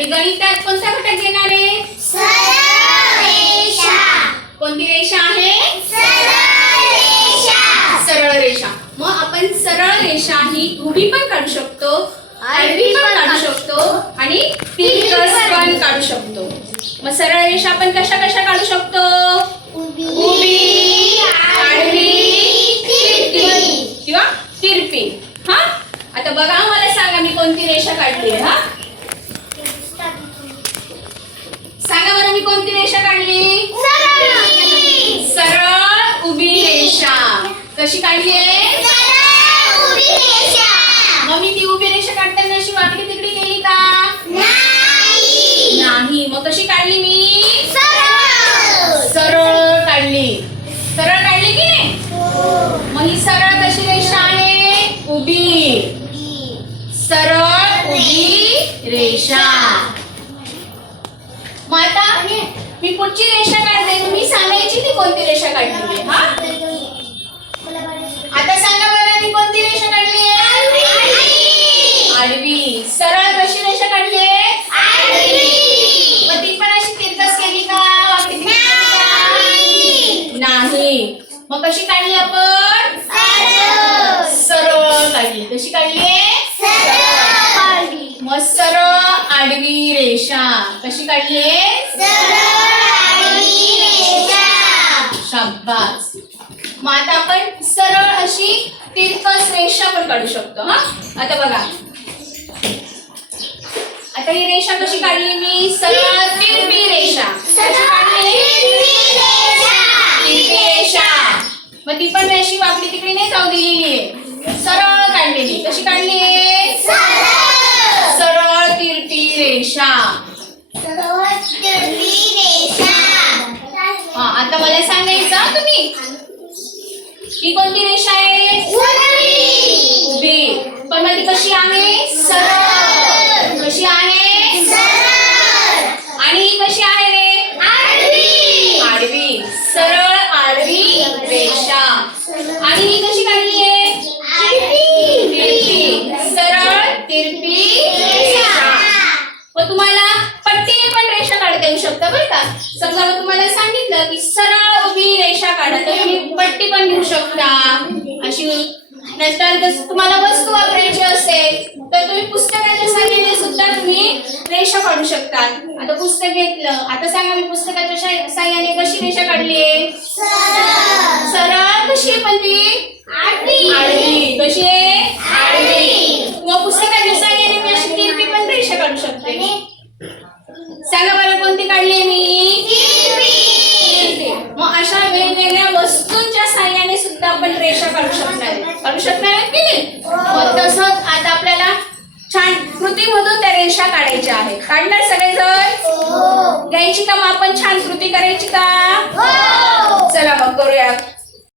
आणि गणितात कोणता घटक घेणार आहे? कोणती रेषा आहे? सरळ रेषा मग आपण सरळ रेषा ही उभी पण काढू शकतो आडवी पण काढू शकतो आणि तिरकस पण काढू शकतो. मग सरळ रेषा आपण कशा कशा काढू शकतो? उभी आडवी तिरपी. किंवा तिरपी. हा? आता बघा मला सांगा मी कोणती रेषा काढली आहे हा सांगा बरं मी कोणती रेषा काढली सरळ उभी रेषा कशी काढली आहे? मग मी ती उभी रेषा काढताना अशी वाकडी तिकडे केली का? नाही. मग कशी काढली मी? सरळ काढली. सरळ काढली की नाही? मग ही सरळ कशी रेषा आहे? उभी. सरळ उभी रेषा. मग आता मी पुढची रेषा काढते तुम्ही सांगायची ती कोणती रेषा काढली हा? मग कशी काढली आपण? सरळ. काढली. कशी काढली? मग सरळ आडवी रेषा. कशी काढली? शाबास. मग आता आपण सरळ अशी तिरकस रेषा पण काढू शकतो हा? आता बघा. आता ही रेषा कशी काढली मी? सरळ रेषी वाकडी तिकडे नाही जाऊ दिलेली सरळ काढलेली कशी काढली? सरळ तिरपी रेषा. हा आता मला सांगायचं हा तुम्ही. ही कोणती रेषा आहे? उभी. पण मग ती कशी आहे? सरळ. कशी आहे? समजा मी तुम्हाला सांगितलं की सरळ उभी रेषा काढा तर तुम्ही पट्टी पण घेऊ शकता. अशी नंतर जर तुम्हाला वस्तू वापरायची असेल तर तुम्ही पुस्तकाच्या साहाय्याने सुद्धा तुम्ही रेषा काढू शकता. आता पुस्तक घेतलं. आता सांगा मी पुस्तकाच्या साह्याने कशी रेषा काढली आहे सरळ कशी आहे पण ती आडवी कशी आहे आडवी मग पुस्तकाच्या साहाय्याने मी अशी तिरपी पण रेषा काढू शकते सांगा मला कोणती काढली मी तिरपी. मग अशा वेगवेगळ्या वस्तूंच्या साहाय्याने सुद्धा आपण रेषा काढू शकणार आहे. काढू शकणार आहे की? नाही मग तसंच आता आपल्याला छान कृतीमधून त्या रेषा काढायच्या आहेत. काढणार सगळेजण? घ्यायची का मग आपण छान कृती करायची का? चला मग करूया